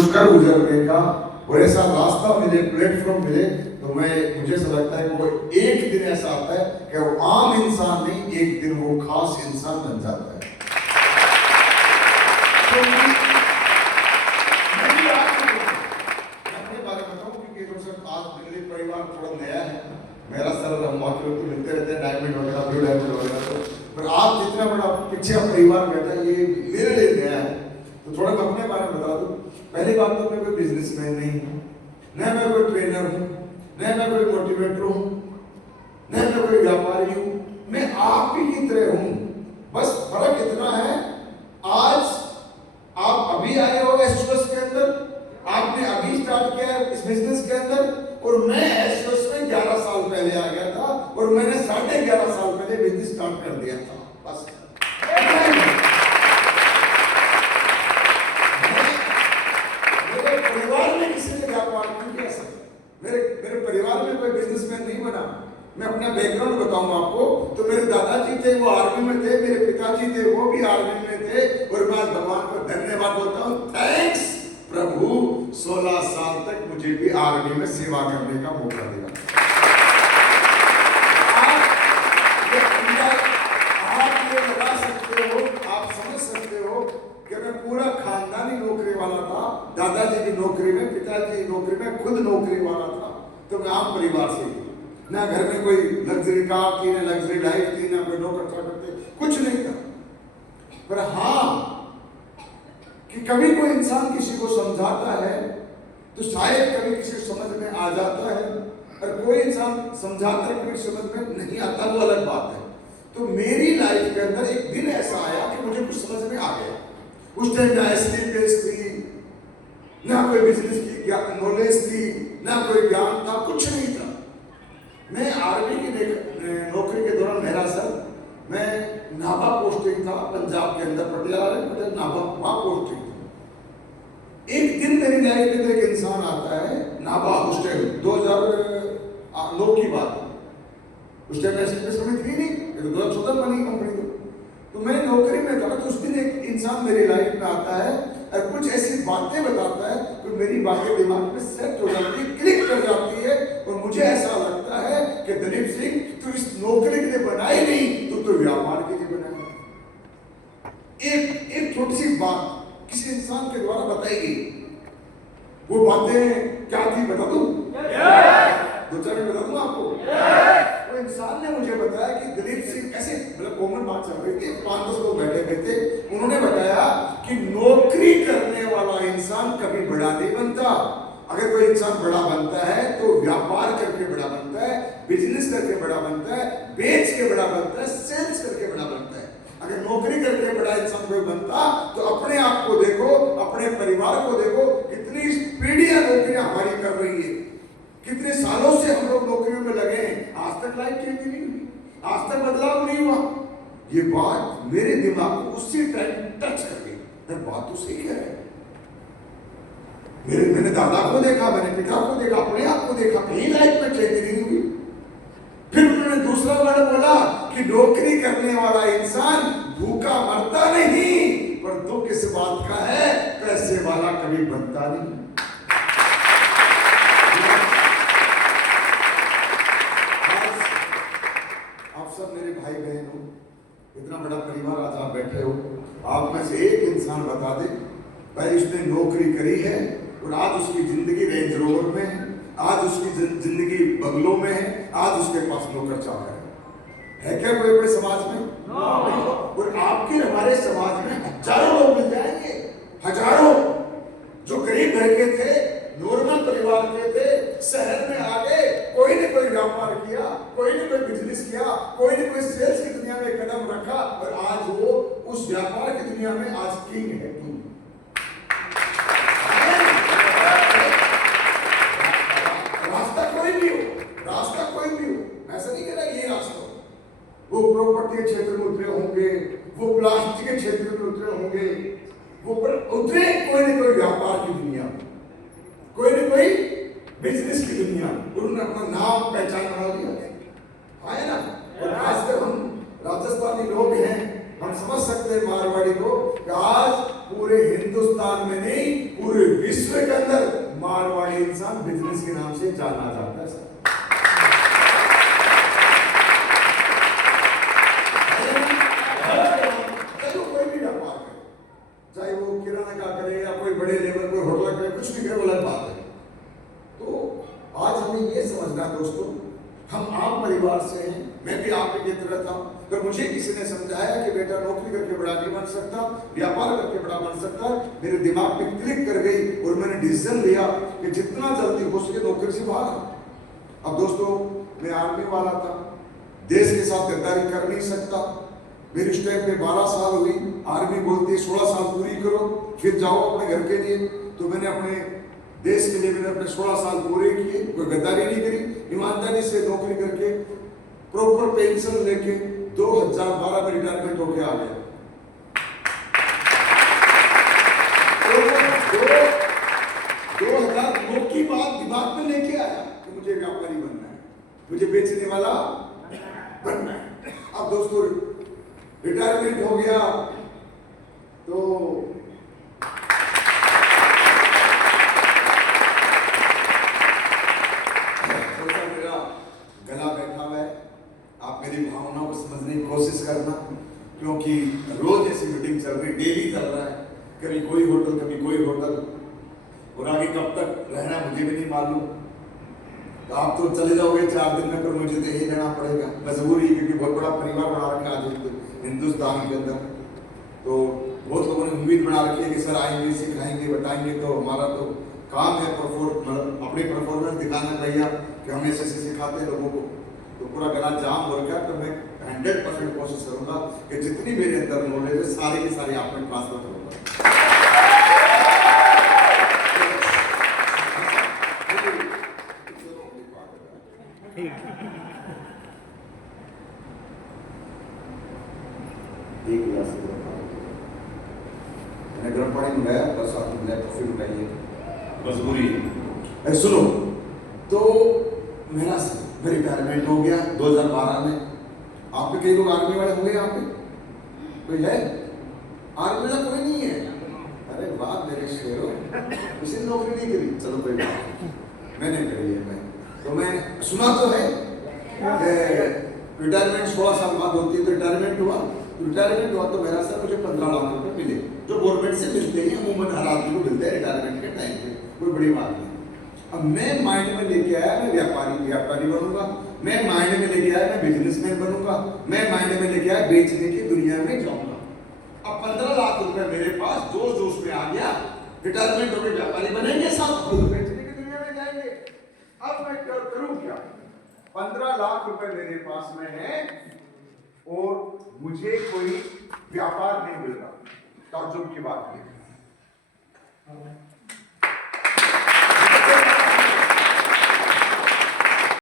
कुछ कर गुजरने का और ऐसा रास्ता मिले, प्लेटफॉर्म मिले, तो मुझे ऐसा लगता है वो एक दिन ऐसा आता है कि वो आम इंसान नहीं, एक दिन वो खास इंसान बन जाता है। तो मैं भी अपने बारे में बताऊं क्योंकि आज दिल्ली परिवार थोड़ा नया है। मेरा सर हम तो मिलते रहते हैं, डायमंड वगैरह, ब्लू डायमंड वगैरह, पर आप जितना बड़ा पीछे परिवार बैठा है ये मेरे लिए नया है। तो थोड़ा मैं अपने बारे में बता दूं। पहली बात तो मैं कोई बिजनेसमैन नहीं हूँ, न मैं कोई ट्रेनर हूँ, न मैं कोई मोटिवेटर हूँ, न मैं कोई व्यापारी हूँ, मैं आप ही की तरह हूँ। बस फर्क इतना है, आज आप अभी आए हो एसोस के अंदर, आपने अभी स्टार्ट किया इस बिजनेस के अंदर, और मैं एसोस में 11 साल पहले आ गया था और मैंने 11.5 साल पहले बिजनेस स्टार्ट कर दिया था। बस मेरे परिवार में किसी ने व्यापार नहीं किया सर, मेरे परिवार में कोई बिजनेसमैन नहीं बना। मैं अपना बैकग्राउंड बताऊं आपको, तो मेरे दादाजी थे वो आर्मी में थे, मेरे पिताजी थे वो भी आर्मी में थे, और मैं भगवान को धन्यवाद बोलता हूं, थैंक्स प्रभु 16 साल तक मुझे भी आर्मी में सेवा करने का मौका दिया। आप ये लगा सकते हो, आप समझ सकते हो कि मैं पूरा खानदानी नौकरी वाला था, दादाजी की नौकरी में, पिताजी की नौकरी में, खुद नौकरी वाला था, तो मैं आम परिवार से थी। ना घर में कोई लग्जरी कार थी, ना लग्जरी लाइफ थी, ना कोई नौकर चाकर थे, कुछ नहीं था। पर हाँ कि कभी कोई इंसान किसी को समझाता है तो शायद कभी किसी को समझ में आ जाता है, और कोई इंसान समझाता है कभी समझ में नहीं आता, वो अलग बात है। तो मेरी लाइफ के अंदर एक दिन ऐसा आया कि मुझे कुछ समझ में आ गया। उस टाइम ना एसटीपीएस थी, ना कोई बिजनेस की नॉलेज थी, ना कोई ज्ञान था, कुछ नहीं था। मैं आर्मी की नौकरी के दौरान मेरा सर, मैं नाभा पोस्टिंग था पंजाब के अंदर, पटियाला में नाभा वहां पोस्टिंग था। एक दिन मेरी लाइफ के अंदर एक इंसान आता है, नाभा उस टाइम 2009 की बात है, उस टाइम एसटीपीएस में थी नहीं, 2014 बनी कंपनी। तो मैं नौकरी में था, तो उस दिन एक इंसान मेरी लाइफ में आता है और कुछ ऐसी बातें बताता है तो मेरी बातें दिमाग में सेट हो जाती है, क्लिक कर जाती है, और मुझे ऐसा लगता है कि दलीप सिंह तू इस नौकरी के लिए बना ही नहीं, तो व्यापार के लिए बना है। एक छोटी सी बात किसी इंसान के द्वारा बताई गई, वो बातें क्या थी बता दूं? दो चार बता दूं आपको। वो इंसान ने मुझे बताया कि दलीप सिंह ऐसे, मतलब कॉमन बात चल रही थी, 5-10 लोग बैठे हुए थे, उन्होंने बताया कि नौकरी करने वाला इंसान कभी बड़ा नहीं बनता। अगर कोई इंसान बड़ा बनता है तो व्यापार करके बड़ा बनता है, बिजनेस करके बड़ा बनता है, बेच के बड़ा बनता है, सेल्स करके बड़ा बनता है। अगर नौकरी करके बड़ा इंसान कोई बनता तो अपने आप को देखो, अपने परिवार को देखो, कितनी पीढ़ियां नौकरियां हमारी कर रही है, कितने सालों से हम लोग नौकरियों में लगे हैं, आज तक लाइफ चेंज नहीं हुई, आज तक बदलाव नहीं हुआ। ये बात मेरे दिमाग को उसी टाइम टच कर गई, बात तो सही है। मैंने दादा को देखा, मैंने पिता को देखा, अपने आप को देखा, कहीं लाइफ में चेंज नहीं हुई। फिर उन्होंने दूसरा वर्ड बोला कि नौकरी करने वाला इंसान भूखा मरता नहीं, पर दुख इस बात का है पैसे वाला कभी बनता नहीं। आप सब मेरे भाई बहन हो, इतना बड़ा परिवार, आज आप बैठे हो, आप में से एक इंसान बता दे भाई उसने नौकरी करी है और आज उसकी जिंदगी रेंज रोवर में है, आज उसकी जिंदगी बंगलों में है, आज उसके पास नौकर चाकर है क्या कोई अपने समाज में? और आपके हमारे समाज में हजारों लोग मिल जाएंगे, हजारों, जो गरीब घर के थे, नॉर्मल परिवार के थे, शहर में आ गए, कोई ने कोई व्यापार किया, कोई ने कोई बिजनेस किया, कोई ने कोई सेल्स की दुनिया में कदम रखा, और आज वो उस व्यापार की दुनिया में आज किंग है, किंग। रास्ता कोई भी हो, ऐसा नहीं कह रहा ये रास्ता, वो प्रॉपर्टी के क्षेत्र में उतरे होंगे, वो प्लास्टिक के क्षेत्र में उतरे होंगे, वो उतरे कोई न कोई व्यापार की दुनिया, कोई न कोई बिजनेस की दुनिया, उन्होंने अपना नाम पहचान बना लिया है ना। और खासकर हम राजस्थानी लोग हैं, हम समझ सकते हैं मारवाड़ी को कि आज पूरे हिंदुस्तान में नहीं पूरे विश्व बिजनेस के नाम से जाना जाता है सर। कोई भी व्यापार करे, चाहे वो किराना का करे या कोई बड़े लेवल कोई होटल करे, कुछ भी करे, वो अलग बात है। तो आज हमें ये समझना है दोस्तों, हम आम परिवार से हैं, मैं भी आप की तरह था, तो मुझे किसी ने समझाया कि बेटा नौकरी करके बड़ा नहीं बन सकता, व्यापार करके बड़ा बन सकता, मेरे दिमाग में क्लिक कर गई और मैंने डिसीजन लिया कि जितना जल्दी हो सके नौकरी से बाहर। अब दोस्तों मैं आर्मी वाला था, देश के साथ गद्दारी कर नहीं सकता, मेरी उस टाइम पे 12 साल हुई, आर्मी बोलती है 16 साल पूरी करो फिर जाओ अपने घर के लिए। तो मैंने अपने देश के लिए मैंने अपने 16 साल पूरे किए, कोई गद्दारी नहीं करी, ईमानदारी से नौकरी करके प्रॉपर पेंशन लेके 2012 में रिटायरमेंट होके आ गया। 2009 की बात दिमाग में लेके आया कि मुझे व्यापारी बनना है, मुझे बेचने वाला बनना है। अब दोस्तों रिटायरमेंट हो गया तो मेरा गला बैठा हुआ है, आप मेरी भावनाओं को समझने की कोशिश करना, क्योंकि रोज ऐसी मीटिंग चल रही, डेली चल रहा है, कभी कोई होटल कभी कोई होटल, और आगे कब तक रहना मुझे भी नहीं मालूम। तो आप तो चले जाओगे 4 दिन में, पर मुझे तो यही रहना पड़ेगा मजबूरी, क्योंकि बहुत बड़ा परिवार बना रखा है आज हिंदुस्तान के अंदर। तो बहुत लोगों ने उम्मीद बना रखी है कि सर आएंगे सिखाएंगे बताएंगे, तो हमारा तो काम है अपनी परफॉर्मेंस दिखाना भैया कि हम ऐसे सिखाते हैं लोगों को। तो पूरा गला जाम हो रखा है, तो मैं 100% कोशिश करूंगा कि जितनी मेरे अंदर नॉलेज है सारी की सारी आप में ट्रांसफर करूंगा। एक गिलास मैंने गर्म पानी मंगाया, बस आप ब्लैक कॉफी मंगाइए, मजबूरी है। सुनो, तो मेरा रिटायरमेंट हो गया 2012 में। आप पे कई लोग आर्मी वाले होंगे, यहाँ पे कोई है आर्मी वाला? कोई नहीं है? अरे वाह मेरे शेरों, किसी ने नौकरी नहीं करी, चलो कोई बात, मैंने करी है। तो मैं सुना तो है रिटायरमेंट 16 साल बाद होती है, तो रिटायरमेंट हुआ तो मेरा सर मुझे 15 लाख रुपए मिले, जो गवर्नमेंट से मिलते हैं, अमूमन हर आदमी को मिलते हैं रिटायरमेंट के टाइम पे, कोई बड़ी बात नहीं। अब मैं माइंड में लेके आया मैं व्यापारी बनूंगा, मैं माइंड में लेके आया मैं बिजनेसमैन बनूंगा, मैं माइंड में लेके आया बेचने की दुनिया में जाऊंगा। अब 15 लाख रुपए मेरे पास जोश में आ गया, रिटायरमेंट होकर व्यापारी बनेंगे, सब खुद बेचने की दुनिया में जाएंगे। अब मैं करूं क्या? 15 लाख रुपए मेरे पास में है और मुझे कोई व्यापार नहीं मिल रहा। ताज्जुब की बात है।